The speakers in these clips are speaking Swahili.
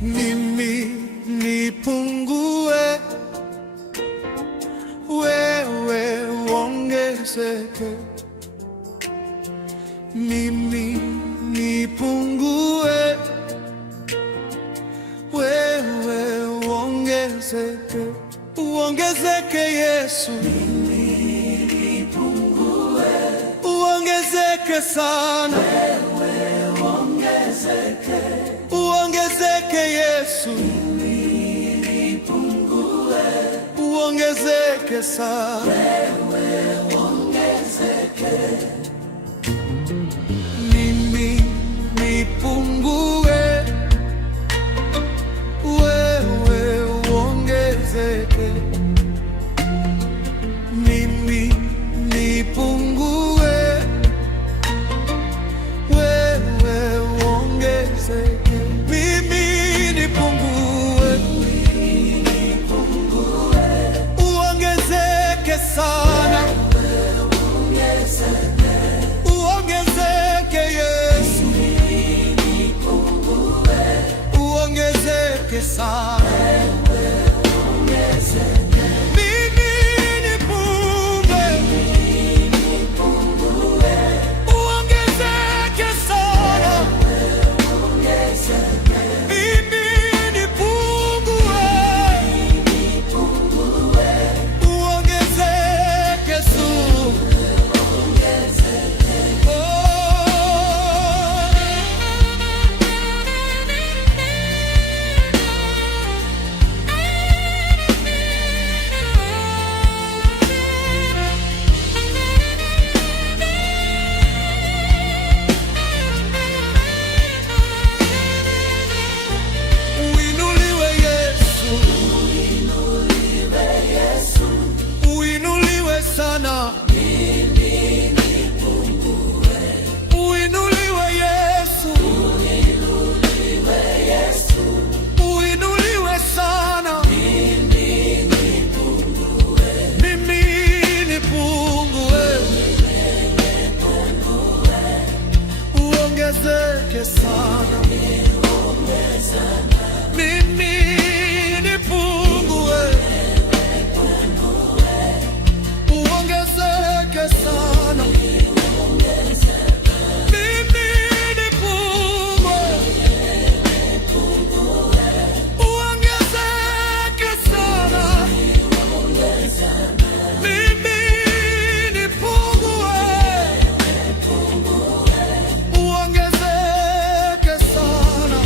Mimi nipungue, wewe uongezeke. Mimi nipungue, wewe uongezeke. Uongezeke Yesu. Mimi nipungue, uongezeke sana. Wewe uongezeke. Uongezeke Yesu. Mimi nipungue, uongezeke sana. Wewe uongezeke. Mimi nipungue, wewe uongezeke. Mimi nipungue, wewe uongezeke. Mimi nipungue, uongezeke sana. Uongezeke Yesu. Uongezeke sana. Mimi nipungue, uongezeke sana. Mimi nipungue, uongezeke sana. Uinuliwe Yesu, uinuliwe sana. Uinuliwe Yesu, uinuliwe sana. Mimi nipungue, uongezeke sana. Mimi nipungue, uongezeke sana. Mimi nipungue, uongezeke sana. Mimi nipungue, uongezeke sana.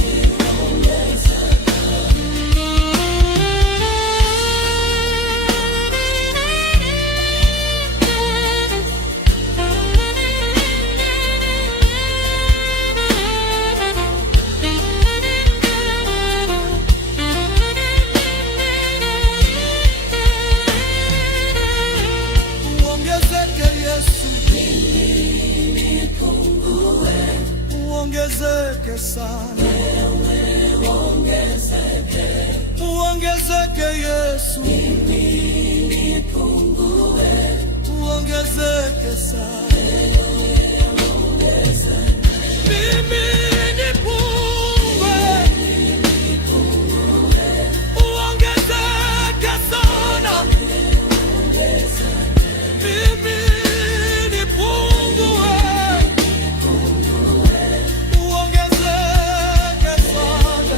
Uongezeke Yesu. Uongezeke sana. Uongezeke Yesu. Uongezeke sana. Mimi nipungue, uongezeke sana. Mimi nipungue, uongezeke sana.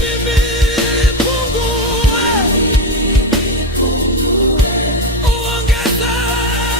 Mimi nipungue, uongezeke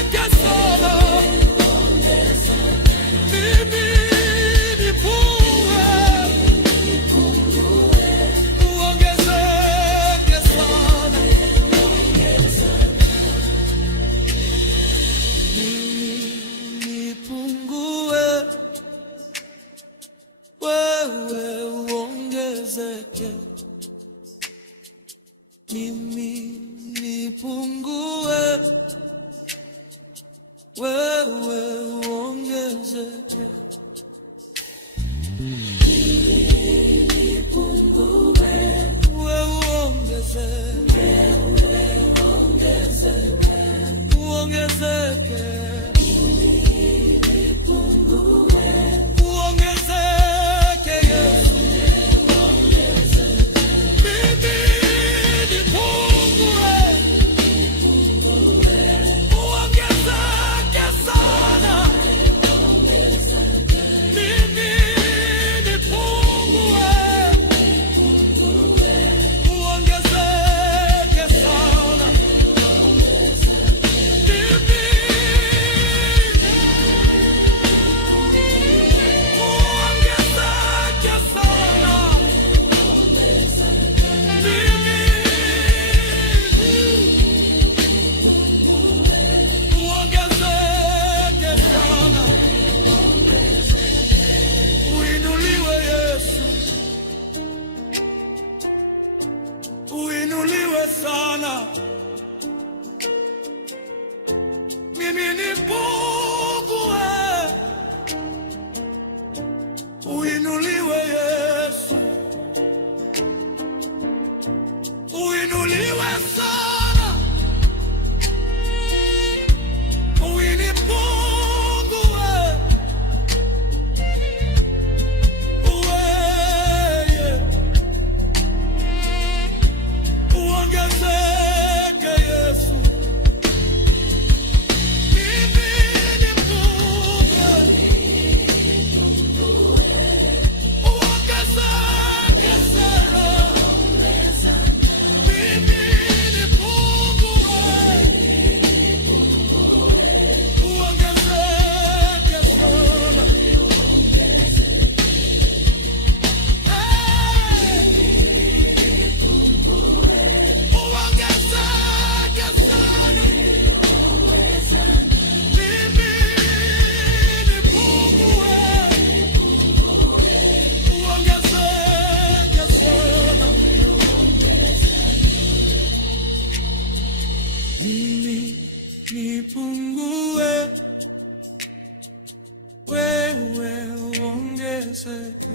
niteseke,